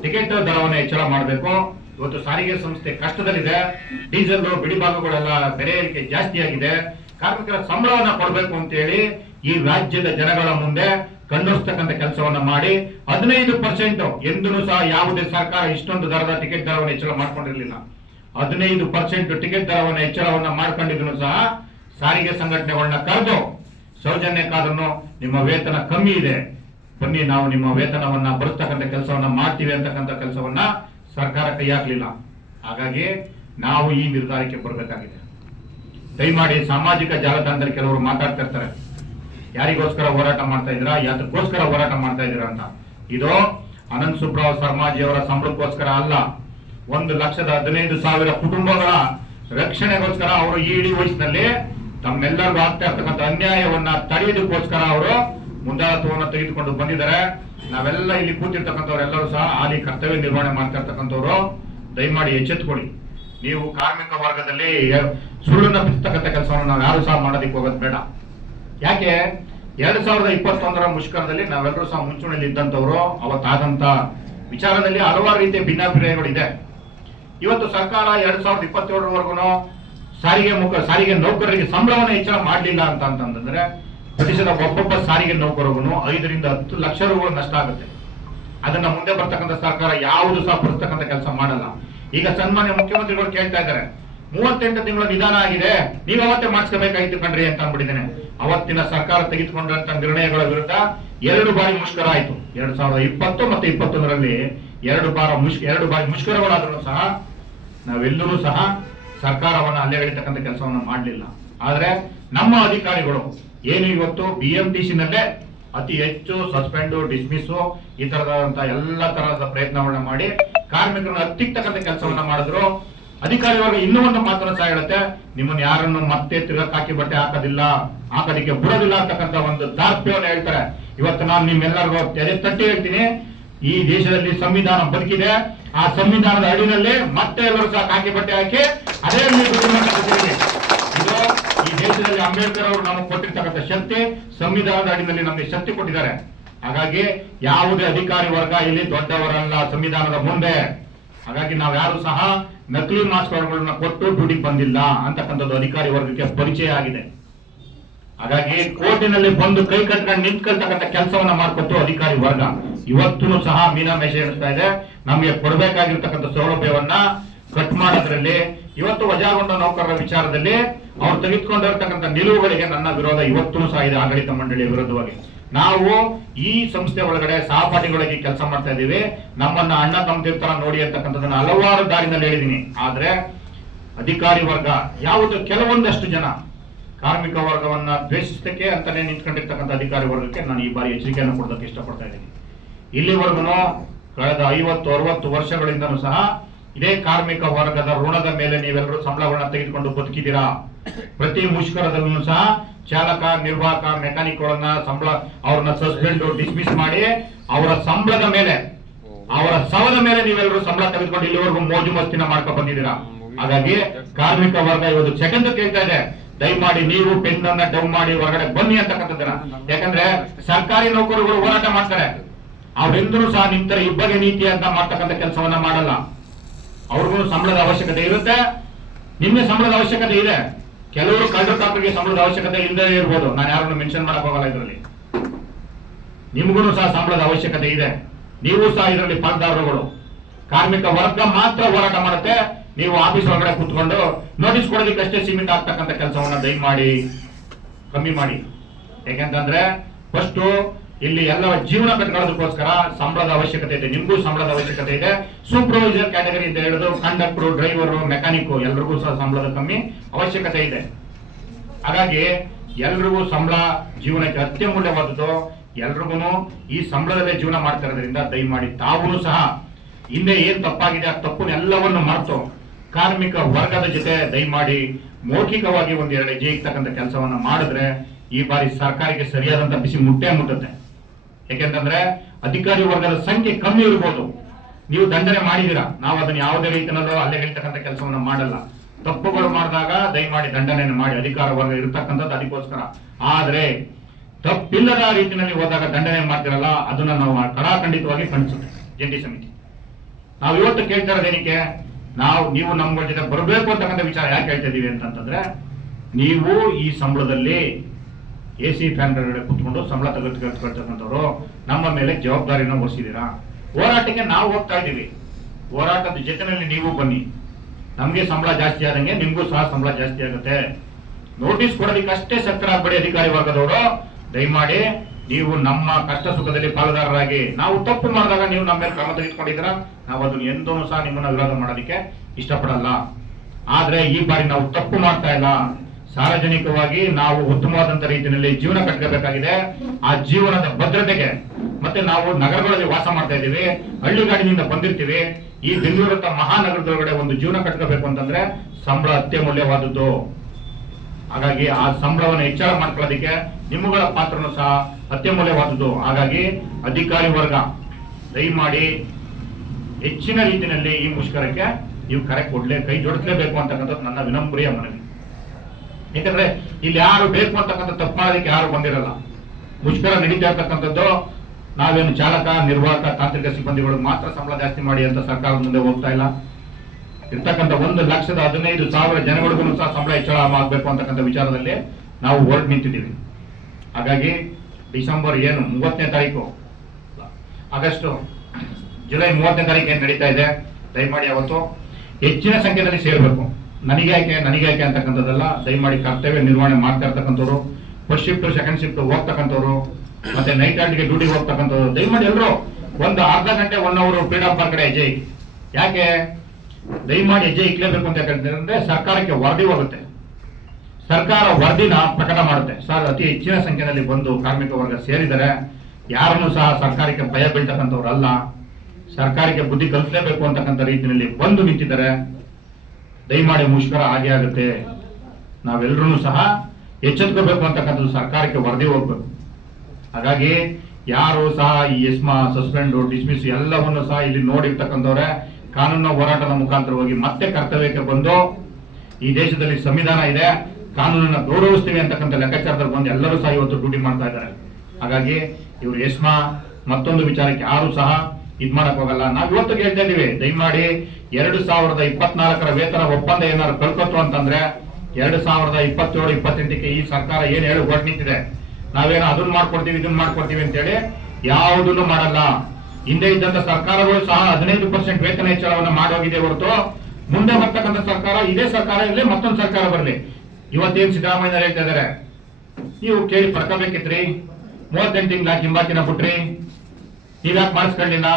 ಟಿಕೆಟ್ ದರವನ್ನ ಹೆಚ್ಚಳ ಮಾಡಬೇಕು. ಇವತ್ತು ಸಾರಿಗೆ ಸಂಸ್ಥೆ ಕಷ್ಟದಲ್ಲಿದೆ, ಡೀಸೆಲ್ ಬಿಡಿ ಭಾಗಗಳೆಲ್ಲ ಬೆಲೆ ಏರಿಕೆ ಜಾಸ್ತಿ ಆಗಿದೆ, ಕಾರ್ಮಿಕರ ಸಂಬಳವನ್ನ ಕೊಡಬೇಕು ಅಂತ ಹೇಳಿ ಈ ರಾಜ್ಯದ ಜನಗಳ ಮುಂದೆ ಕಣ್ಣೊರೆಸ್ತಕ್ಕಂಥ ಕೆಲಸವನ್ನ ಮಾಡಿ 15% ಎಂದೂ ಸಹ ಯಾವುದೇ ಸರ್ಕಾರ ಇಷ್ಟೊಂದು ದರದ ಟಿಕೆಟ್ ದರವನ್ನು ಹೆಚ್ಚಳ ಮಾಡ್ಕೊಂಡಿರ್ಲಿಲ್ಲ. 15% ಟಿಕೆಟ್ ದರವನ್ನು ಹೆಚ್ಚಳವನ್ನ ಮಾಡ್ಕೊಂಡಿದ್ರು ಸಹ ಸಾರಿಗೆ ಸಂಘಟನೆಗಳನ್ನ ಕರೆದು ಸೌಜನ್ಯಕ್ಕಾದ್ರೂ ನಿಮ್ಮ ವೇತನ ಕಮ್ಮಿ ಇದೆ, ಬನ್ನಿ ನಾವು ನಿಮ್ಮ ವೇತನವನ್ನ ಬರೆಸ್ತಕ್ಕಂಥ ಕೆಲಸವನ್ನ ಮಾಡ್ತೀವಿ ಅಂತಕ್ಕಂಥ ಕೆಲಸವನ್ನ ಸರ್ಕಾರ ಕೈ ಹಾಕ್ಲಿಲ್ಲ. ಹಾಗಾಗಿ ನಾವು ಈ ನಿರ್ಧಾರಕ್ಕೆ ಬರಬೇಕಾಗಿದೆ. ದಯಮಾಡಿ ಸಾಮಾಜಿಕ ಜಾಲತಾಣದಲ್ಲಿ ಕೆಲವರು ಮಾತಾಡ್ತಾ ಇರ್ತಾರೆ, ಯಾರಿಗೋಸ್ಕರ ಹೋರಾಟ ಮಾಡ್ತಾ ಇದ್ದೀರಾ, ಯಾತಕ್ಕೋಸ್ಕರ ಹೋರಾಟ ಮಾಡ್ತಾ ಇದ್ದೀರಾ ಅಂತ. ಇದು ಅನಂತ್ ಸುಬ್ರಾವ್ ಸರ್ಮಾಜಿ ಅವರ ಸಂಬಳಕ್ಕೋಸ್ಕರ ಅಲ್ಲ, 1,15,000 ಕುಟುಂಬಗಳ ರಕ್ಷಣೆಗೋಸ್ಕರ ಅವರು ಈ ಇಡೀ ವಯಸ್ಸಿನಲ್ಲಿ ತಮ್ಮೆಲ್ಲರಿಗೂ ಆಗ್ತಾ ಇರ್ತಕ್ಕಂಥ ಅನ್ಯಾಯವನ್ನ ತಡೆಯೋದಕ್ಕೋಸ್ಕರ ಅವರು ಮುಂದಾಳತ್ವವನ್ನು ತೆಗೆದುಕೊಂಡು ಬಂದಿದ್ದಾರೆ. ನಾವೆಲ್ಲ ಇಲ್ಲಿ ಕೂತಿರ್ತಕ್ಕಂಥವ್ರೆಲ್ಲರೂ ಸಹ ಆಲಿ ಕರ್ತವ್ಯ ನಿರ್ವಹಣೆ ಮಾಡ್ತಾ ಇರ್ತಕ್ಕಂಥವ್ರು ದಯಮಾಡಿ ಎಚ್ಚೆತ್ತುಕೊಳ್ಳಿ. ನೀವು ಕಾರ್ಮಿಕ ವರ್ಗದಲ್ಲಿ ಸುಳ್ಳನ್ನ ಬಿತ್ತಕ್ಕಂಥ ಕೆಲಸವನ್ನು ನಾವು ಯಾರು ಸಹ ಮಾಡೋದಕ್ಕೆ ಹೋಗೋದು ಬೇಡ. ಯಾಕೆ 2021ರ ಮುಷ್ಕರದಲ್ಲಿ ನಾವೆಲ್ಲರೂ ಸಹ ಮುಂಚೂಣಿಯಲ್ಲಿ ಇದ್ದಂಥವ್ರು, ಅವತ್ತಾದಂತ ವಿಚಾರದಲ್ಲಿ ಹಲವಾರು ರೀತಿಯ ಭಿನ್ನಾಭಿಪ್ರಾಯಗಳಿದೆ. ಇವತ್ತು ಸರ್ಕಾರ 2027ರವರೆಗೂ ಸಾರಿಗೆ ನೌಕರರಿಗೆ ಸಂಬಳವನ್ನು ಹೆಚ್ಚಳ ಮಾಡಲಿಲ್ಲ ಅಂತಂದ್ರೆ ಪ್ರತಿಶತ ಒಬ್ಬೊಬ್ಬ ಸಾರಿಗೆ ನೌಕರರಿಗೂ 5ರಿಂದ 10 ಲಕ್ಷ ರೂಪಾಯಿ ನಷ್ಟ ಆಗುತ್ತೆ. ಅದನ್ನ ಮುಂದೆ ಬರ್ತಕ್ಕಂಥ ಸರ್ಕಾರ ಯಾವುದು ಸಹ ಬರ್ತಕ್ಕಂಥ ಕೆಲಸ ಮಾಡಲ್ಲ. ಈಗ ಸನ್ಮಾನ್ಯ ಮುಖ್ಯಮಂತ್ರಿಗಳು ಕೇಳ್ತಾ ಇದ್ದಾರೆ, 38 ತಿಂಗಳ ನಿಧಾನ ಆಗಿದೆ, ನೀವು ಅವತ್ತೇ ಮಾಡಿಸ್ಕೋಬೇಕಾಗಿತ್ತು ಕಣ್ರಿ ಅಂತ ಅಂದ್ಬಿಟ್ಟಿದ್ದೇನೆ. ಅವತ್ತಿನ ಸರ್ಕಾರ ತೆಗೆದುಕೊಂಡಂತ ನಿರ್ಣಯಗಳ ವಿರುದ್ಧ 2 ಬಾರಿ ಮುಷ್ಕರ ಆಯ್ತು. 2020 ಮತ್ತೆ 2021ರಲ್ಲಿ 2 ಬಾರಿ ಮುಷ್ಕರಗಳಾದ್ರೂ ಸಹ ನಾವೆಲ್ಲರೂ ಸಹ ಸರ್ಕಾರವನ್ನ ಅಲ್ಲೆಗಳಿತಕ್ಕಂಥ ಕೆಲಸವನ್ನ ಮಾಡಲಿಲ್ಲ. ಆದ್ರೆ ನಮ್ಮ ಅಧಿಕಾರಿಗಳು ಏನು ಇವತ್ತು BMTC ನಲ್ಲೇ ಅತಿ ಹೆಚ್ಚು ಸಸ್ಪೆಂಡು, ಡಿಸ್ಮಿಸ್ಸು ಈ ತರದಂತ ಎಲ್ಲ ತರಹದ ಪ್ರಯತ್ನವನ್ನ ಮಾಡಿ ಕಾರ್ಮಿಕರನ್ನ ಹತ್ತಿಕ್ಕತಕ್ಕಂಥ ಕೆಲಸವನ್ನ ಮಾಡಿದ್ರು. ಅಧಿಕಾರಿ ವರ್ಗ ಇನ್ನೂ ಒಂದು ಮಾತನ್ನು ಸಹ ಹೇಳುತ್ತೆ, ನಿಮ್ಮನ್ನು ಯಾರನ್ನು ಮತ್ತೆ ತಿರುಗಕ್ಕೆ ಹಾಕಿ ಬಟ್ಟೆ ಹಾಕೋದಿಕ್ಕೆ ಬಿಡೋದಿಲ್ಲ ಅಂತಕ್ಕಂಥ ಒಂದು ದಾರ್ಢ್ಯವನ್ನು ಹೇಳ್ತಾರೆ. ಇವತ್ತು ನಾನು ನಿಮ್ಮೆಲ್ಲರಿಗೂ ತೆರೆ ತಟ್ಟಿ ಹೇಳ್ತೀನಿ, ಈ ದೇಶದಲ್ಲಿ ಸಂವಿಧಾನ ಬದುಕಿದೆ. ಆ ಸಂವಿಧಾನದ ಅಡಿನಲ್ಲಿ ಮತ್ತೆ ಎಲ್ಲರೂ ಸಹ ಕಾಕಿ ಬಟ್ಟೆ ಹಾಕಿ ಅದೇ ಇದು ಈ ದೇಶದಲ್ಲಿ ಅಂಬೇಡ್ಕರ್ ಅವರು ನಮಗೆ ಕೊಟ್ಟಿರ್ತಕ್ಕಂಥ ಶಕ್ತಿ, ಸಂವಿಧಾನದ ಅಡಿನಲ್ಲಿ ನಮಗೆ ಶಕ್ತಿ ಕೊಟ್ಟಿದ್ದಾರೆ. ಹಾಗಾಗಿ ಯಾವುದೇ ಅಧಿಕಾರಿ ವರ್ಗ ಇಲ್ಲಿ ದೊಡ್ಡವರಲ್ಲ ಸಂವಿಧಾನದ ಮುಂದೆ. ಹಾಗಾಗಿ ನಾವು ಯಾರು ಸಹ ನಕಲಿ ಮಾಸ್ಕ್ಗಳನ್ನ ಕೊಟ್ಟು ಡ್ಯೂಟಿಗೆ ಬಂದಿಲ್ಲ ಅಂತಕ್ಕಂಥದ್ದು ಅಧಿಕಾರಿ ವರ್ಗಕ್ಕೆ ಪರಿಚಯ ಆಗಿದೆ. ಹಾಗಾಗಿ ಕೋರ್ಟಿನಲ್ಲಿ ಬಂದು ಕೈ ಕಟ್ಕೊಂಡು ನಿಂತ್ಕೊಳ್ತಕ್ಕಂಥ ಕೆಲಸವನ್ನ ಮಾಡ್ಕೊಟ್ಟು ಅಧಿಕಾರಿ ವರ್ಗ ಇವತ್ತೂ ಸಹ ಮೀನಾಮೇಷ ಎಣಿಸ್ತಾ ಇದೆ. ನಮಗೆ ಕೊಡಬೇಕಾಗಿರ್ತಕ್ಕಂಥ ಸೌಲಭ್ಯವನ್ನ ಕಟ್ ಮಾಡೋದ್ರಲ್ಲಿ ಇವತ್ತು ವಜಾಗೊಂಡ ನೌಕರರ ವಿಚಾರದಲ್ಲಿ ಅವ್ರು ತೆಗೆದುಕೊಂಡಿರ್ತಕ್ಕಂಥ ನಿಲುವುಗಳಿಗೆ ನನ್ನ ವಿರೋಧ ಇವತ್ತೂ ಸಹ ಇದೆ. ಆಡಳಿತ ಮಂಡಳಿಯ ವಿರುದ್ಧವಾಗಿ ನಾವು ಈ ಸಂಸ್ಥೆ ಒಳಗಡೆ ಸಹಪಾಠಿಗಳಿಗೆ ಕೆಲಸ ಮಾಡ್ತಾ ಇದ್ದೀವಿ. ನಮ್ಮನ್ನ ಅಣ್ಣ ತಮ್ಮ ತರ ನೋಡಿ ಅಂತಕ್ಕಂಥದ್ದನ್ನ ಹಲವಾರು ದಾರಿನಲ್ಲಿ ಹೇಳಿದೀನಿ. ಆದ್ರೆ ಅಧಿಕಾರಿ ವರ್ಗ ಯಾವುದು ಕೆಲವೊಂದಷ್ಟು ಜನ ಕಾರ್ಮಿಕ ವರ್ಗವನ್ನ ದ್ವೇಷಿಸಕ್ಕೆ ಅಂತಾನೆ ನಿಂತ್ಕೊಂಡಿರ್ತಕ್ಕಂಥ ಅಧಿಕಾರಿ ವರ್ಗಕ್ಕೆ ನಾನು ಈ ಬಾರಿ ಎಚ್ಚರಿಕೆಯನ್ನು ಕೊಡೋದಕ್ಕೆ ಇಷ್ಟಪಡ್ತಾ ಇದ್ದೀನಿ. ಇಲ್ಲಿವರೆಗೂ ಕಳೆದ 50-60 ವರ್ಷಗಳಿಂದನೂ ಸಹ ಇದೇ ಕಾರ್ಮಿಕ ವರ್ಗದ ಋಣದ ಮೇಲೆ ನೀವೆಲ್ಲರೂ ಸಂಬಳಗಳನ್ನ ತೆಗೆದುಕೊಂಡು ಬದುಕಿದ್ದೀರಾ. ಪ್ರತಿ ಮುಷ್ಕರದಲ್ಲೂ ಸಹ ಚಾಲಕ, ನಿರ್ವಾಹಕ, ಮೆಕ್ಯಾನಿಕ್ಗಳನ್ನ ಅವ್ರನ್ನ ಸಸ್ಪೆಂಡ್, ಡಿಸ್ಮಿಸ್ ಮಾಡಿ ಅವರ ಸಂಬಳದ ಮೇಲೆ, ಅವರ ಸವದ ಮೇಲೆ ನೀವೆಲ್ಲರೂ ಸಂಬಳ ತೆಗೆದುಕೊಂಡು ಇಲ್ಲಿವರೆಗೂ ಮೋಜು ಮಸ್ತಿನ ಮಾಡ್ಕೊಂಡು ಬಂದಿದ್ದೀರಾ. ಹಾಗಾಗಿ ಕಾರ್ಮಿಕ ವರ್ಗ ಇವತ್ತು ಸೆಕೆಂಡ್ ಕೇಳ್ತಾ ಇದೆ, ದಯಮಾಡಿ ನೀವು ಪೆನ್ ಅನ್ನ ಡೌನ್ ಮಾಡಿ ಹೊರಗಡೆ ಬನ್ನಿ ಅಂತಕ್ಕಂಥದ್ದನ್ನ. ಯಾಕಂದ್ರೆ ಸರ್ಕಾರಿ ನೌಕರರು ಹೋರಾಟ ಮಾಡ್ತಾರೆ, ಅವರೆಂದರೂ ಸಹ ನಿಮ್ ತರ ಇಬ್ಬಗೆ ನೀತಿ ಅಂತ ಮಾಡ್ತಕ್ಕಂಥ ಕೆಲಸವನ್ನ ಮಾಡಲ್ಲ. ಅವ್ರಿಗೂ ಸಂಬಳದ ಅವಶ್ಯಕತೆ ಇರುತ್ತೆ, ನಿಮ್ಗೆ ಸಂಬಳದ ಅವಶ್ಯಕತೆ ಇದೆ. ಕೆಲವರು ಕಂಡಕ್ಟರ್ಗೆ ಸಂಬಳದ ಅವಶ್ಯಕತೆ ಇಲ್ಲದೆ ಇರ್ಬೋದು, ನಾನು ಯಾರನ್ನು ಮೆನ್ಷನ್ ಮಾಡಕ್ ಹೋಗಲ್ಲ ಇದರಲ್ಲಿ. ನಿಮ್ಗೂ ಸಹ ಸಂಬಳದ ಅವಶ್ಯಕತೆ ಇದೆ, ನೀವು ಸಹ ಇದರಲ್ಲಿ ಪಾಲ್ದಾರರುಗಳು. ಕಾರ್ಮಿಕ ವರ್ಗ ಮಾತ್ರ ಹೋರಾಟ ಮಾಡುತ್ತೆ, ನೀವು ಆಫೀಸ್ ಒಳಗಡೆ ಕೂತ್ಕೊಂಡು ನೋಟಿಸ್ ಕೊಡೋದಕ್ಕೆ ಅಷ್ಟೇ ಸೀಮಿತ ಆಗ್ತಕ್ಕಂಥ ಕೆಲಸವನ್ನ ದಯಮಾಡಿ ಕಮ್ಮಿ ಮಾಡಿ. ಯಾಕೆಂತಂದ್ರೆ ಫಸ್ಟ್ ಇಲ್ಲಿ ಎಲ್ಲ ಜೀವನ ಕಟ್ಕೊಳ್ಳೋದಕ್ಕೋಸ್ಕರ ಸಂಬಳದ ಅವಶ್ಯಕತೆ ಇದೆ, ನಿಮ್ಗೂ ಸಂಬಳದ ಅವಶ್ಯಕತೆ ಇದೆ. ಸೂಪರ್ವೈಸರ್ ಕ್ಯಾಟಗರಿ ಅಂತ ಹೇಳಿದ್ರು, ಕಂಡಕ್ಟರ್, ಡ್ರೈವರ್, ಮೆಕ್ಯಾನಿಕ್ ಎಲ್ರಿಗೂ ಸಹ ಸಂಬಳದ ಕಮ್ಮಿ ಅವಶ್ಯಕತೆ ಇದೆ. ಹಾಗಾಗಿ ಎಲ್ರಿಗೂ ಸಂಬಳ ಜೀವನಕ್ಕೆ ಅತ್ಯಮೂಲ್ಯವಾದದ್ದು. ಎಲ್ರಿಗೂ ಈ ಸಂಬಳದಲ್ಲೇ ಜೀವನ ಮಾಡ್ತಾ ಇರೋದ್ರಿಂದ ದಯಮಾಡಿ ತಾವು ಸಹ ಹಿಂದೆ ಏನ್ ತಪ್ಪಾಗಿದೆ ಆ ತಪ್ಪನ್ನೆಲ್ಲವನ್ನು ಮರೆತು ಕಾರ್ಮಿಕ ವರ್ಗದ ಜೊತೆ ದಯಮಾಡಿ ಮೌಖಿಕವಾಗಿ ಒಂದೆರಡು ಹೆಜ್ಜೆ ಇರ್ತಕ್ಕಂಥ ಕೆಲಸವನ್ನ ಮಾಡಿದ್ರೆ ಈ ಬಾರಿ ಸರ್ಕಾರಕ್ಕೆ ಸರಿಯಾದಂತ ಬಿಸಿ ಮುಟ್ಟುತ್ತೆ. ಯಾಕೆಂತಂದ್ರೆ ಅಧಿಕಾರಿ ವರ್ಗದ ಸಂಖ್ಯೆ ಕಮ್ಮಿ ಇರ್ಬೋದು, ನೀವು ದಂಡನೆ ಮಾಡಿದೀರಾ, ನಾವು ಅದನ್ನ ಯಾವುದೇ ರೀತಿಯಲ್ಲೂ ಅಲ್ಲೇ ಹೇಳ್ತಕ್ಕಂಥ ಕೆಲಸವನ್ನ ಮಾಡಲ್ಲ. ತಪ್ಪುಗಳು ಮಾಡಿದಾಗ ದಯಮಾಡಿ ದಂಡನೆ ಮಾಡಿ, ಅಧಿಕಾರ ವರ್ಗ ಇರತಕ್ಕಂಥದ್ದು ಅದಕ್ಕೋಸ್ಕರ. ಆದ್ರೆ ತಪ್ಪಿಲ್ಲದ ರೀತಿಯಲ್ಲಿ ಹೋದಾಗ ದಂಡನೆ ಮಾಡ್ತಿರಲ್ಲ, ಅದನ್ನ ನಾವು ಕಡಾಖಂಡಿತವಾಗಿ ಖಂಡಿಸುತ್ತೆ ಜಂಟಿ ಸಮಿತಿ. ನಾವು ಇವತ್ತು ಕೇಳ್ತಾ ಇರೋದೇನಕ್ಕೆ, ನೀವು ನಮ್ಮ ಜೊತೆ ಬರಬೇಕು ಅಂತಕ್ಕಂಥ ವಿಚಾರ ಯಾಕೆ ಹೇಳ್ತಾ ಇದೀವಿ ಅಂತಂದ್ರೆ, ನೀವು ಈ ಸಂಬಳದಲ್ಲಿ AC ಫ್ಯಾನ್ ಗಳೇ ಕುತ್ಕೊಂಡು ಸಂಬಳ ತೆಗೆದುಕೊಳ್ತಕ್ಕಂಥವ್ರು ನಮ್ಮ ಮೇಲೆ ಜವಾಬ್ದಾರಿನ ಹೊರಿಸಿದೀರಾ. ಹೋರಾಟಕ್ಕೆ ನಾವು ಹೋಗ್ತಾ ಇದ್ದೀವಿ, ಹೋರಾಟದ ಜೊತೆನಲ್ಲಿ ನೀವು ಬನ್ನಿ. ನಮ್ಗೆ ಸಂಬಳ ಜಾಸ್ತಿ ಆದಂಗೆ ನಿಮ್ಗೂ ಸಹ ಸಂಬಳ ಜಾಸ್ತಿ ಆಗುತ್ತೆ. ನೋಟಿಸ್ ಕೊಡೋದಕ್ಕೆ ಅಷ್ಟೇ ಸಕ್ರಾಗಬೇಡಿ ಅಧಿಕಾರಿ ವರ್ಗದವರು. ದಯಮಾಡಿ ನೀವು ನಮ್ಮ ಕಷ್ಟ ಸುಖದಲ್ಲಿ ಪಾಲುದಾರರಾಗಿ, ನಾವು ತಪ್ಪು ಮಾಡಿದಾಗ ನೀವು ನಮ್ಮ ಮೇಲೆ ಕ್ರಮ ತೆಗೆದುಕೊಂಡಿದ್ದೀರ, ನಾವು ಅದನ್ನು ಎಂದೂ ಸಹ ನಿಮ್ಮನ್ನ ವಿರೋಧ ಮಾಡೋದಕ್ಕೆ ಇಷ್ಟಪಡಲ್ಲ. ಆದ್ರೆ ಈ ಬಾರಿ ನಾವು ತಪ್ಪು ಮಾಡ್ತಾ ಇಲ್ಲ, ಸಾರ್ವಜನಿಕವಾಗಿ ನಾವು ಉತ್ತಮವಾದಂತ ರೀತಿಯಲ್ಲಿ ಜೀವನ ಕಟ್ಕೋಬೇಕಾಗಿದೆ. ಆ ಜೀವನದ ಭದ್ರತೆಗೆ ಮತ್ತೆ ನಾವು ನಗರಗಳಲ್ಲಿ ವಾಸ ಮಾಡ್ತಾ ಇದ್ದೀವಿ, ಹಳ್ಳಿಗಾಡಿನಿಂದ ಬಂದಿರ್ತೀವಿ. ಈ ಬೆಂಗಳೂರಂತ ಮಹಾನಗರದೊಳಗಡೆ ಒಂದು ಜೀವನ ಕಟ್ಕೋಬೇಕು ಅಂತಂದ್ರೆ ಸಂಬಳ ಅತ್ಯಮೂಲ್ಯವಾದದ್ದು. ಹಾಗಾಗಿ ಆ ಸಂಬಳವನ್ನು ಹೆಚ್ಚಳ ಮಾಡ್ಕೊಳ್ಳೋದಕ್ಕೆ ನಿಮ್ಮಗಳ ಪಾತ್ರನೂ ಸಹ ಅತ್ಯಮೂಲ್ಯವಾದದ್ದು. ಹಾಗಾಗಿ ಅಧಿಕಾರಿ ವರ್ಗ ದಯಮಾಡಿ ಹೆಚ್ಚಿನ ರೀತಿಯಲ್ಲಿ ಈ ಮುಷ್ಕರಕ್ಕೆ ನೀವು ಕೈ ಜೋಡಿಸಲೇಬೇಕು ಅಂತಕ್ಕಂಥದ್ದು ನನ್ನ ವಿನಮ್ರಿಯ ಮನವಿ. ಯಾಕಂದ್ರೆ ಇಲ್ಲಿ ಯಾರು ಬೇಕು ಅಂತಕ್ಕಂಥ ತಪ್ಪು ಮಾಡೋದಕ್ಕೆ ಯಾರು ಬಂದಿರಲ್ಲ. ಮುಷ್ಕರ ನಡೀತಾ ಇರ್ತಕ್ಕಂಥದ್ದು ನಾವೇನು ಚಾಲಕ, ನಿರ್ವಾಹಕ, ತಾಂತ್ರಿಕ ಸಿಬ್ಬಂದಿಗಳು ಮಾತ್ರ ಸಂಬಳ ಜಾಸ್ತಿ ಮಾಡಿ ಅಂತ ಸರ್ಕಾರದ ಮುಂದೆ ಹೋಗ್ತಾ ಇಲ್ಲ. ಇರ್ತಕ್ಕಂಥ 1,15,000 ಜನಗಳಿಗೂ ಸಹ ಸಂಬಳ ಹೆಚ್ಚಳ ಆಗಬೇಕು ಅಂತಕ್ಕಂಥ ವಿಚಾರದಲ್ಲಿ ನಾವು ಹೊರಟು ನಿಂತಿದ್ದೀವಿ. ಹಾಗಾಗಿ ಡಿಸೆಂಬರ್ 30ನೇ ತಾರೀಕು, ಜುಲೈ 30ನೇ ತಾರೀಕು ಏನು ನಡೀತಾ ಇದೆ, ದಯಮಾಡಿ ಅವತ್ತು ಹೆಚ್ಚಿನ ಸಂಖ್ಯೆಯಲ್ಲಿ ಸೇರಬೇಕು. ನನಗೆ ಯಾಕೆ ಅಂತಕ್ಕಂಥದ್ದೆಲ್ಲ ದಯಮಾಡಿ ಕರ್ತವ್ಯ ನಿರ್ವಹಣೆ ಮಾಡ್ತಾ ಇರ್ತಕ್ಕಂಥವ್ರು, ಫಸ್ಟ್ ಶಿಫ್ಟ್, ಸೆಕೆಂಡ್ ಶಿಫ್ಟ್ ಹೋಗ್ತಕ್ಕಂಥವ್ರು, ಮತ್ತೆ ನೈಟ್ ಆರ್ಟ್ಗೆ ಡ್ಯೂಟಿಗೆ ಹೋಗ್ತಕ್ಕಂಥವ್ರು, ದಯಮಾಡಿ ಎಲ್ಲರೂ ಒಂದು ಅರ್ಧ ಗಂಟೆ 1 ಅವರ್ ಫ್ರೀಡಮ್ ಪಾರ್ಕ್ ಕಡೆ ಹೆಜ್ಜೆ ಇಕ್ಕಿ. ಯಾಕೆ ದಯಮಾಡಿ ಹೆಜ್ಜೆ ಇಕ್ಲೇಬೇಕು ಅಂತ ಹೇಳ್ತಾರೆ ಸರ್ಕಾರಕ್ಕೆ ವರದಿ ಹೋಗುತ್ತೆ. ಸರ್ಕಾರ ವರದಿನ ಪ್ರಕಟ ಮಾಡುತ್ತೆ. ಸರ್, ಅತಿ ಹೆಚ್ಚಿನ ಸಂಖ್ಯೆಯಲ್ಲಿ ಬಂದು ಕಾರ್ಮಿಕ ವರ್ಗ ಸೇರಿದರೆ ಯಾರನ್ನು ಸಹ ಸರ್ಕಾರಕ್ಕೆ ಭಯ ಬೀಳ್ತಕ್ಕಂಥವ್ರಲ್ಲ, ಸರ್ಕಾರಕ್ಕೆ ಬುದ್ಧಿ ಕಲಿಸಲೇಬೇಕು ಅಂತಕ್ಕಂಥ ರೀತಿಯಲ್ಲಿ ಬಂದು ನಿಂತಿದ್ದಾರೆ. ದಯಮಾಡಿ ಮುಷ್ಕರ ಹಾಗೆ ಆಗುತ್ತೆ. ನಾವೆಲ್ಲರೂ ಸಹ ಎಚ್ಚೆತ್ಕೋಬೇಕು ಅಂತಕ್ಕಂಥದ್ದು ಸರ್ಕಾರಕ್ಕೆ ವರದಿ ಹೋಗ್ಬೇಕು. ಹಾಗಾಗಿ ಯಾರು ಸಹ ಈ ಎಸ್ಮಾ, ಸಸ್ಪೆಂಡ್, ಡಿಸ್ಮಿಸ್ ಎಲ್ಲವನ್ನು ಸಹ ಇಲ್ಲಿ ನೋಡಿರ್ತಕ್ಕಂಥವ್ರೆ ಕಾನೂನಿನ ಹೋರಾಟದ ಮುಖಾಂತರವಾಗಿ ಮತ್ತೆ ಕರ್ತವ್ಯಕ್ಕೆ ಬಂದು ಈ ದೇಶದಲ್ಲಿ ಸಂವಿಧಾನ ಇದೆ, ಕಾನೂನನ್ನ ಗೌರವಿಸ್ತೀವಿ ಅಂತಕ್ಕಂಥ ಲೆಕ್ಕಾಚಾರದಲ್ಲಿ ಬಂದು ಎಲ್ಲರೂ ಸಹ ಇವತ್ತು ಡ್ಯೂಟಿ ಮಾಡ್ತಾ ಇದ್ದಾರೆ. ಹಾಗಾಗಿ ಇವರು ಎಸ್ಮಾ ಮತ್ತೊಂದು ವಿಚಾರಕ್ಕೆ ಯಾರು ಸಹ ಇದ್ ಮಾಡಕ್ ಹೋಗಲ್ಲ. ನಾವು ಇವತ್ತು ಹೇಳ್ತಾ ಇದೀವಿ, ದಯಮಾಡಿ 2024 ವೇತನ ಒಪ್ಪಂದ ಏನಾದ್ರು ಕಳ್ಕೊತ್ತು ಅಂತಂದ್ರೆ 2027-28ಕ್ಕೆ ಈ ಸರ್ಕಾರ ಏನ್ ಹೇಳಿ ಹೊರಟು ನಿಂತಿದೆ, ನಾವೇನೋ ಅದನ್ನ ಮಾಡ್ಕೊಡ್ತೀವಿ ಇದನ್ನ ಮಾಡ್ಕೊಡ್ತೀವಿ ಅಂತೇಳಿ ಯಾವುದನ್ನು ಮಾಡಲ್ಲ. ಹಿಂದೆ ಇದ್ದಂತ ಸರ್ಕಾರಗಳು ಸಹ 15% ವೇತನ ಹೆಚ್ಚಳವನ್ನು ಮಾಡೋಗಿದೆ ಹೊರತು ಮುಂದೆ ಬರ್ತಕ್ಕಂಥ ಸರ್ಕಾರ, ಇದೇ ಸರ್ಕಾರ ಇರಲಿ ಮತ್ತೊಂದು ಸರ್ಕಾರ ಬರಲಿ, ಇವತ್ತೇನ್ ಸಿದ್ದರಾಮಯ್ಯ ಹೇಳ್ತಾ ಇದಾರೆ, ನೀವು ಕೇಳಿ ಪಡ್ಕೋಬೇಕಿತ್ರಿ, 38 ತಿಂಗಳ ಹಿಂಬಾಕಿನ ಬಿಟ್ರಿ, ನೀವ್ಯಾಕೆ ಮಾಡಿಸ್ಕೊಳ್ಳಿಲ್ಲ,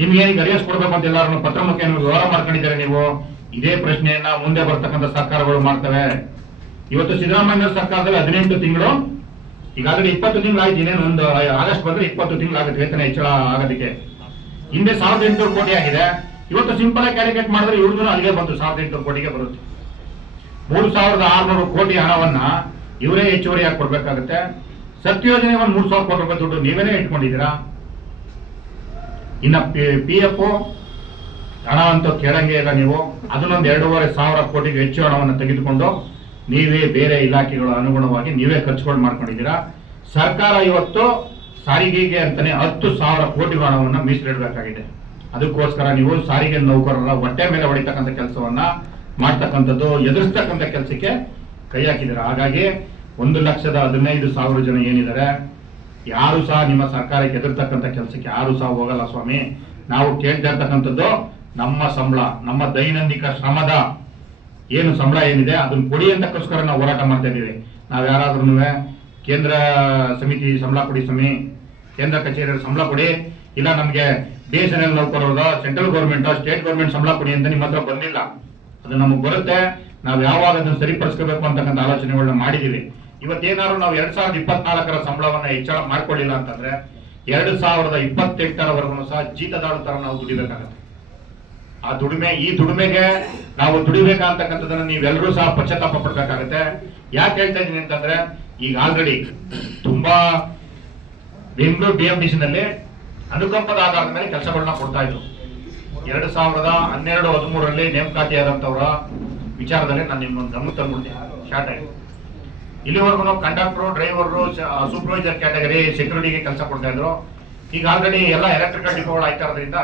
ನಿಮ್ಗೇನಿಗೆ ಅರಿಯಸ್ ಕೊಡ್ಬೇಕು ಅಂತ ಎಲ್ಲಾರು ಪತ್ರ ಮುಖೇನ ವ್ಯವಹಾರ ಮಾಡ್ಕೊಂಡಿದ್ದಾರೆ ನೀವು. ಇದೇ ಪ್ರಶ್ನೆಯನ್ನ ಮುಂದೆ ಬರ್ತಕ್ಕಂಥ ಸರ್ಕಾರಗಳು ಮಾಡ್ತವೆ. ಇವತ್ತು ಸಿದ್ದರಾಮಯ್ಯ ಸರ್ಕಾರದಲ್ಲಿ 18 ತಿಂಗಳು, ಈಗಾಗಲೇ 20 ತಿಂಗಳು ಆಯ್ತು, ಇನ್ನೇನು ಒಂದು ಆಗಸ್ಟ್ ಬಂದ್ರೆ 20 ತಿಂಗಳು ಆಗುತ್ತೆ ವೇತನ ಹೆಚ್ಚಳ ಆಗೋದಕ್ಕೆ. ಹಿಂದೆ 1800 ಕೋಟಿ ಆಗಿದೆ. ಇವತ್ತು ಸಿಂಪಲ್ ಆಗಿ ಕ್ಯಾಲ್ಕುಲೇಟ್ ಮಾಡಿದ್ರೆ ಇವ್ರದ್ದು ಅಲ್ಲಿಗೆ ಬಂತು, 1800 ಕೋಟಿಗೆ ಬರುತ್ತೆ. 3600 ಕೋಟಿ ಹಣವನ್ನ ಇವರೇ ಹೆಚ್ಚುವರಿಯಾಗಿ ಕೊಡ್ಬೇಕಾಗುತ್ತೆ. ಸತ್ಯ ಯೋಜನೆ ಒಂದು 3000 ಕೋಟಿ ರೂಪಾಯಿ ದುಡ್ಡು ನೀವೇನೇ ಇಟ್ಕೊಂಡಿದ್ದೀರಾ. ಇನ್ನ PF ಹಣ ಅಂತ ಕೇಳಂಗೆ ಇಲ್ಲ ನೀವು. ಅದನ್ನೊಂದು 2500 ಕೋಟಿಗೆ ಹೆಚ್ಚು ಹಣವನ್ನು ತೆಗೆದುಕೊಂಡು ನೀವೇ ಬೇರೆ ಇಲಾಖೆಗಳ ಅನುಗುಣವಾಗಿ ನೀವೇ ಖರ್ಚುಗಳು ಮಾಡ್ಕೊಂಡಿದ್ದೀರಾ. ಸರ್ಕಾರ ಇವತ್ತು ಸಾರಿಗೆಗೆ ಅಂತಾನೆ 10,000 ಕೋಟಿ ಹಣವನ್ನು ಮೀಸಲಿಡಬೇಕಾಗಿದೆ. ಅದಕ್ಕೋಸ್ಕರ ನೀವು ಸಾರಿಗೆ ನೌಕರರ ಹೊಟ್ಟೆ ಮೇಲೆ ಹೊಡಿತಕ್ಕಂಥ ಕೆಲಸವನ್ನ ಮಾಡ್ತಕ್ಕಂಥದ್ದು, ಎದುರಿಸ್ತಕ್ಕಂಥ ಕೆಲಸಕ್ಕೆ ಕೈ ಹಾಕಿದ್ದೀರಾ. ಹಾಗಾಗಿ 1,15,000 ಜನ ಏನಿದ್ದಾರೆ, ಯಾರು ಸಹ ನಿಮ್ಮ ಸರ್ಕಾರಕ್ಕೆ ಎದುರ್ತಕ್ಕಂಥ ಕೆಲಸಕ್ಕೆ ಯಾರು ಸಹ ಹೋಗಲ್ಲ ಸ್ವಾಮಿ. ನಾವು ಕೇಳ್ತಾ ಇರ್ತಕ್ಕಂಥದ್ದು ನಮ್ಮ ಸಂಬಳ, ನಮ್ಮ ದೈನಂದಿನ ಶ್ರಮದ ಏನು ಸಂಬಳ ಏನಿದೆ ಅದನ್ನ ಕೊಡಿ ಅಂತಕ್ಕೋಸ್ಕರ ನಾವು ಹೋರಾಟ ಮಾಡ್ತಾ ಇದೀವಿ. ನಾವ್ ಯಾರಾದ್ರೂ ಕೇಂದ್ರ ಸಮಿತಿ ಸಂಬಳ ಕೊಡಿ ಸ್ವಾಮಿ, ಕೇಂದ್ರ ಕಚೇರಿ ಸಂಬಳ ಕೊಡಿ, ಇಲ್ಲ ನಮ್ಗೆ BSNL ನೌಕರರ, ಸೆಂಟ್ರಲ್ ಗೌರ್ಮೆಂಟ್, ಸ್ಟೇಟ್ ಗೌರ್ಮೆಂಟ್ ಸಂಬಳ ಕೊಡಿ ಅಂತ ನಿಮ್ಮ ಹತ್ರ ಬಂದಿಲ್ಲ. ಅದು ನಮಗೆ ಬರುತ್ತೆ. ನಾವು ಯಾವಾಗ ಅದನ್ನು ಸರಿಪಡಿಸ್ಕೋಬೇಕು ಅಂತಕ್ಕಂಥ ಆಲೋಚನೆಗಳನ್ನ ಮಾಡಿದೀವಿ. ಇವತ್ತೇನಾದ್ರು ನಾವು 2024 ಸಂಬಳವನ್ನ ಹೆಚ್ಚಳ ಮಾಡ್ಕೊಳ್ಳಿಲ್ಲ ಅಂತಂದ್ರೆ 2028 ಸಹ ಜೀತದಾಳು ತರ ನಾವು ದುಡಿಬೇಕಾಗತ್ತೆ. ಆ ದುಡಿಮೆ, ಈ ದುಡಿಮೆಗೆ ನಾವು ದುಡಿಬೇಕಂತಕ್ಕಂಥದ್ದನ್ನ ನೀವೆಲ್ಲರೂ ಸಹ ಪಶ್ಚಾತ್ತಾಪ ಪಡ್ಬೇಕಾಗತ್ತೆ. ಯಾಕೆ ಹೇಳ್ತಾ ಇದೀನಿ ಅಂತಂದ್ರೆ, ಈಗ ಆಲ್ರೆಡಿ ತುಂಬಾ ಬೆಂಗಳೂರು BMTC ನಲ್ಲಿ ಅನುಕಂಪದ ಆಧಾರದ ಮೇಲೆ ಕೆಲಸಗಳನ್ನ ಕೊಡ್ತಾ ಇದ್ರು. 2012-13 ನೇಮಕಾತಿಯಾದಂತವರ ವಿಚಾರದಲ್ಲಿ ನಾನು ನಿಮ್ಮೊಂದು ಗಮನ ತಂದ್ಬಿಡ್ತೀನಿ ಶಾರ್ಟ್ ಆಗಿ. ಇಲ್ಲಿವರೆಗೂ ಕಂಡಕ್ಟರ್, ಡ್ರೈವರ್, ಸೂಪರ್ವೈಸರ್ ಕ್ಯಾಟಗರಿ, ಸೆಕ್ಯೂರಿಟಿಗೆ ಕೆಲಸ ಕೊಡ್ತಾ ಇದ್ರು. ಈಗ ಆಲ್ರೆಡಿ ಎಲ್ಲ ಎಲೆಕ್ಟ್ರಿಕಲ್ ಡಿಪೋಗಳು ಆಯ್ತಾ ಇರೋದ್ರಿಂದ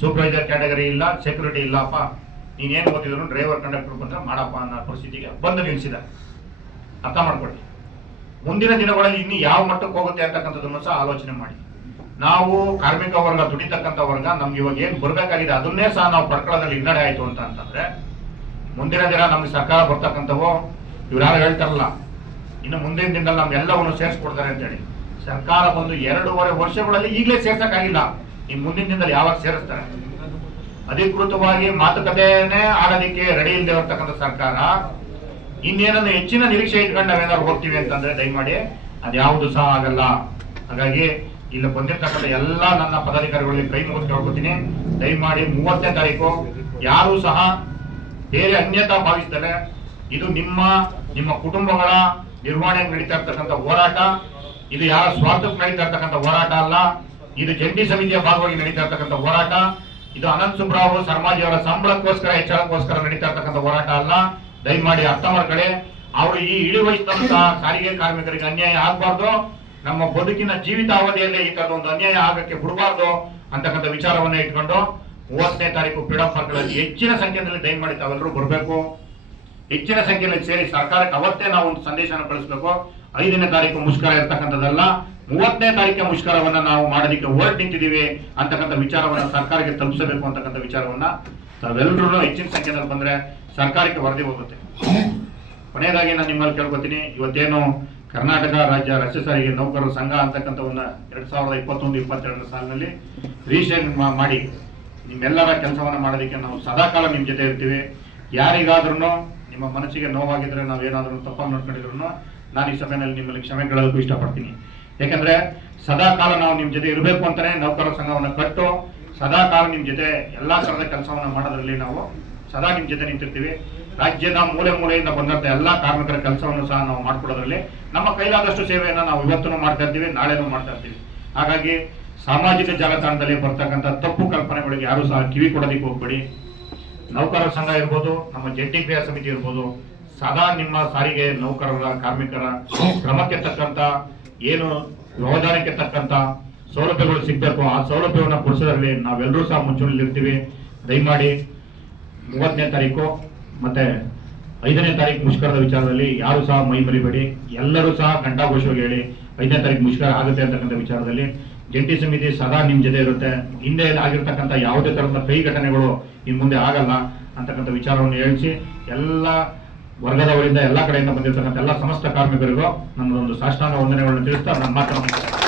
ಸೂಪರ್ವೈಸರ್ ಕ್ಯಾಟಗರಿ ಇಲ್ಲ, ಸೆಕ್ಯೂರಿಟಿ ಇಲ್ಲಪ್ಪ, ನೀನೇನು ಓದಿದ್ರು ಡ್ರೈವರ್, ಕಂಡಕ್ಟರ್ ಬಂದ್ರೆ ಮಾಡಪ್ಪ ಅನ್ನೋ ಪರಿಸ್ಥಿತಿಗೆ ಬಂದು ನಿಲ್ಸಿದೆ. ಅರ್ಥ ಮಾಡ್ಕೊಳ್ಳಿ. ಮುಂದಿನ ದಿನಗಳಲ್ಲಿ ಇನ್ನು ಯಾವ ಮಟ್ಟಕ್ಕೆ ಹೋಗುತ್ತೆ ಅಂತಕ್ಕಂಥದ್ದನ್ನು ಸಹ ಆಲೋಚನೆ ಮಾಡಿ. ನಾವು ಕಾರ್ಮಿಕ ವರ್ಗ, ದುಡಿತಕ್ಕಂಥ ವರ್ಗ, ನಮ್ಗೆ ಇವಾಗ ಏನ್ ಬರ್ಬೇಕಾಗಿದೆ ಅದನ್ನೇ ಸಹ ನಾವು ಪಡ್ಕೊಳ್ಳೋದ್ರಲ್ಲಿ ಹಿನ್ನಡೆ ಆಯ್ತು ಅಂತಂದ್ರೆ ಮುಂದಿನ ದಿನ ನಮ್ಗೆ ಸರ್ಕಾರ ಬರ್ತಕ್ಕಂಥವು ಇವ್ರು ಯಾರು ಹೇಳ್ತಾರಲ್ಲ, ಇನ್ನು ಮುಂದಿನ ದಿನದಲ್ಲಿ ನಮ್ಗೆಲ್ಲವನ್ನು ಸೇರಿಸ್ಕೊಡ್ತಾರೆ ಅಂತೇಳಿ. ಸರ್ಕಾರ ಬಂದು 2.5 ವರ್ಷಗಳಲ್ಲಿ ಈಗಲೇ ಸೇರ್ಸಕ್ಕಾಗಿಲ್ಲ, ಈ ಮುಂದಿನ ದಿನದಲ್ಲಿ ಯಾವಾಗ ಸೇರಿಸ್ತಾರೆ? ಅಧಿಕೃತವಾಗಿ ಮಾತುಕತೆನೇ ಆಡೋದಕ್ಕೆ ರೆಡಿ ಇಲ್ಲದೆ ಇರ್ತಕ್ಕಂಥ ಸರ್ಕಾರ ಇನ್ನೇನನ್ನು ಹೆಚ್ಚಿನ ನಿರೀಕ್ಷೆ ಇಟ್ಕೊಂಡು ನಾವೇನಾದ್ರು ಹೋಗ್ತೀವಿ ಅಂತಂದ್ರೆ ದಯಮಾಡಿ ಅದ್ಯಾವುದು ಸಹ ಆಗಲ್ಲ. ಹಾಗಾಗಿ ಇಲ್ಲಿ ಬಂದಿರ್ತಕ್ಕಂಥ ಎಲ್ಲ ನನ್ನ ಪದಾಧಿಕಾರಿಗಳಿಗೆ ಕೈ ಮುಗಿದು ಕೇಳ್ಕೊತೀನಿ, ದಯಮಾಡಿ 30ನೇ ತಾರೀಕು ಯಾರು ಸಹ ಬೇರೆ ಅನ್ಯತಾ ಭಾವಿಸ್ತಾರೆ. ಇದು ನಿಮ್ಮ ಕುಟುಂಬಗಳ ನಿರ್ವಹಣೆಗೆ ನಡೀತಾ ಇರ್ತಕ್ಕಂಥ ಹೋರಾಟ, ಇದು ಯಾರ ಸ್ವಾರ್ಥಕ್ಕೆ ನಡೀತಾ ಇರ್ತಕ್ಕಂಥ ಹೋರಾಟ ಅಲ್ಲ. ಇದು ಜಂಟಿ ಸಮಿತಿಯ ಭಾಗವಾಗಿ ನಡೀತಾ ಇರ್ತಕ್ಕಂಥ ಹೋರಾಟ. ಇದು ಅನಂತ್ ಸುಬ್ರಾವ್ ಸರ್ಮಾಜಿ ಅವರ ಸಂಬಳಕ್ಕೋಸ್ಕರ, ಹೆಚ್ಚಳಕ್ಕೋಸ್ಕರ ನಡೀತಾ ಇರ್ತಕ್ಕಂಥ ಹೋರಾಟ ಅಲ್ಲ. ದಯಮಾಡಿ ಅರ್ಥ ಮಾಡ್ಕೊಳ್ಳಿ. ಅವರು ಈ ಇಳಿ ವಯಸ್ಸಿನಂತ ಸಾರಿಗೆ ಕಾರ್ಮಿಕರಿಗೆ ಅನ್ಯಾಯ ಆಗ್ಬಾರ್ದು, ನಮ್ಮ ಬದುಕಿನ ಜೀವಿತಾವಧಿಯಲ್ಲಿ ಈ ತರದ ಒಂದು ಅನ್ಯಾಯ ಆಗಕ್ಕೆ ಬಿಡಬಾರ್ದು ಅಂತಕ್ಕಂಥ ವಿಚಾರವನ್ನ ಇಟ್ಕೊಂಡು 30ನೇ ತಾರೀಕು ಫ್ರೀಡಂ ಪಾರ್ಕ್ಗಳಲ್ಲಿ ಹೆಚ್ಚಿನ ಸಂಖ್ಯೆಯಲ್ಲಿ ದಯಮಾಡಿ ತಾವೆಲ್ಲರೂ ಬರಬೇಕು. ಹೆಚ್ಚಿನ ಸಂಖ್ಯೆಯಲ್ಲಿ ಸೇರಿ ಸರ್ಕಾರಕ್ಕೆ ಅವತ್ತೇ ನಾವು ಒಂದು ಸಂದೇಶನ ಕಳಿಸ್ಬೇಕು. 5ನೇ ತಾರೀಕು ಮುಷ್ಕರ ಇರ್ತಕ್ಕಂಥದ್ದಲ್ಲ, 30ನೇ ತಾರೀಕಿನ ಮುಷ್ಕರವನ್ನ ನಾವು ಮಾಡೋದಕ್ಕೆ ಹೊರಟು ನಿಂತಿದ್ದೀವಿ ಅಂತಕ್ಕಂಥ ವಿಚಾರವನ್ನ ಸರ್ಕಾರಕ್ಕೆ ತಲುಪಿಸಬೇಕು ಅಂತಕ್ಕಂಥ ವಿಚಾರವನ್ನ ತಾವೆಲ್ಲರೂ ಹೆಚ್ಚಿನ ಸಂಖ್ಯೆಯಲ್ಲಿ ಬಂದ್ರೆ ಸರ್ಕಾರಕ್ಕೆ ವರದಿ ಹೋಗುತ್ತೆ. ಕೊನೆಯದಾಗಿ ನಾನು ನಿಮ್ಮಲ್ಲಿ ಕೇಳ್ಕೊತೀನಿ, ಇವತ್ತೇನು ಕರ್ನಾಟಕ ರಾಜ್ಯ ರಸ್ತೆ ಸಾರಿಗೆ ನೌಕರರ ಸಂಘ ಅಂತಕ್ಕಂಥವನ್ನ 2021-22 ಸಾಲಿನಲ್ಲಿ ರಿಜಿಸ್ಟ್ರೇಷನ್ ಮಾಡಿ ನಿಮ್ಮೆಲ್ಲರ ಕೆಲಸವನ್ನ ಮಾಡೋದಕ್ಕೆ ನಾವು ಸದಾಕಾಲ ನಿಮ್ಮ ಜೊತೆ ಇರ್ತೀವಿ. ಯಾರಿಗಾದ್ರೂ ನಿಮ್ಮ ಮನಸ್ಸಿಗೆ ನೋವಾಗಿದ್ರೆ ನಾವೇನಾದರೂ ತಪ್ಪಾಗಿ ನೋಡ್ಕೊಂಡಿದ್ರು ನಾನು ಈ ಸಭೆಯಲ್ಲಿ ನಿಮ್ಮಲ್ಲಿ ಕ್ಷಮೆ ಕೇಳೋದಕ್ಕೂ ಇಷ್ಟಪಡ್ತೀನಿ. ಯಾಕಂದ್ರೆ ಸದಾ ಕಾಲ ನಾವು ನಿಮ್ಮ ಜೊತೆ ಇರಬೇಕು ಅಂತಾನೆ ನೌಕರರ ಸಂಘವನ್ನು ಕಟ್ಟು ಸದಾ ಕಾಲ ನಿಮ್ಮ ಜೊತೆ ಎಲ್ಲಾ ತರದ ಕೆಲಸವನ್ನ ಮಾಡೋದ್ರಲ್ಲಿ ನಾವು ಸದಾ ನಿಮ್ಮ ಜೊತೆ ನಿಂತಿರ್ತೀವಿ. ರಾಜ್ಯದ ಮೂಲೆ ಮೂಲೆಯಿಂದ ಬಂದಂತ ಎಲ್ಲಾ ಕಾರ್ಮಿಕರ ಕೆಲಸವನ್ನು ಸಹ ನಾವು ಮಾಡ್ಕೊಡೋದ್ರಲ್ಲಿ ನಮ್ಮ ಕೈಲಾದಷ್ಟು ಸೇವೆಯನ್ನ ನಾವು ಇವತ್ತೂ ಮಾಡ್ತಾ ಇರ್ತೀವಿ, ನಾಳೆನೂ ಮಾಡ್ತಾ ಇರ್ತೀವಿ. ಹಾಗಾಗಿ ಸಾಮಾಜಿಕ ಜಾಲತಾಣದಲ್ಲಿ ಬರ್ತಕ್ಕಂಥ ತಪ್ಪು ಕಲ್ಪನೆಗಳಿಗೆ ಯಾರು ಸಹ ಕಿವಿ ಕೊಡೋದಕ್ಕೆ ಹೋಗ್ಬೇಡಿ. ನೌಕರರ ಸಂಘ ಇರ್ಬೋದು, ನಮ್ಮ ಜಂಟಿ ಕ್ರಿಯಾ ಸಮಿತಿ ಇರ್ಬೋದು, ಸದಾ ನಿಮ್ಮ ಸಾರಿಗೆ ನೌಕರರ ಕಾರ್ಮಿಕರ ಶ್ರಮಕ್ಕೆ ತಕ್ಕಂತ ಏನು ವ್ಯವಧಾನಕ್ಕೆ ತಕ್ಕಂತ ಸೌಲಭ್ಯಗಳು ಸಿಗ್ಬೇಕು ಆ ಸೌಲಭ್ಯವನ್ನು ಕೊಡಿಸೋದ್ರಲ್ಲಿ ನಾವೆಲ್ಲರೂ ಸಹ ಮುಂಚೂಣಿಯಲ್ಲಿ ಇರ್ತೀವಿ. ದಯಮಾಡಿ 30ನೇ ತಾರೀಕು ಮತ್ತೆ 5ನೇ ತಾರೀಕು ಮುಷ್ಕರದ ವಿಚಾರದಲ್ಲಿ ಯಾರು ಸಹ ಮೈ ಮರಿಬೇಡಿ. ಎಲ್ಲರೂ ಸಹ ಘಂಟಾಘೋಷವಾಗಿ ಹೇಳಿ 5ನೇ ತಾರೀಕು ಮುಷ್ಕರ ಆಗುತ್ತೆ ಅಂತಕ್ಕಂಥ ವಿಚಾರದಲ್ಲಿ ಜಂಟಿ ಸಮಿತಿ ಸದಾ ನಿಮ್ ಜೊತೆ ಇರುತ್ತೆ. ಹಿಂದೆ ಆಗಿರ್ತಕ್ಕಂಥ ಯಾವುದೇ ತರದ ಕೈ ಘಟನೆಗಳು ಇನ್ ಮುಂದೆ ಆಗಲ್ಲ ಅಂತಕ್ಕಂಥ ವಿಚಾರವನ್ನು ಹೇಳಿಸಿ ಎಲ್ಲ ವರ್ಗದವರಿಂದ ಎಲ್ಲ ಕಡೆಯಿಂದ ಬಂದಿರತಕ್ಕಂಥ ಎಲ್ಲ ಸಮಸ್ತ ಕಾರ್ಮಿಕರಿಗೂ ನನ್ನದೊಂದು ಸಾಷ್ಟಾಂಗ ವಂದನೆಗಳನ್ನು ತಿಳಿಸ್ತಾ ನನ್ನ ಮಾತನ್ನು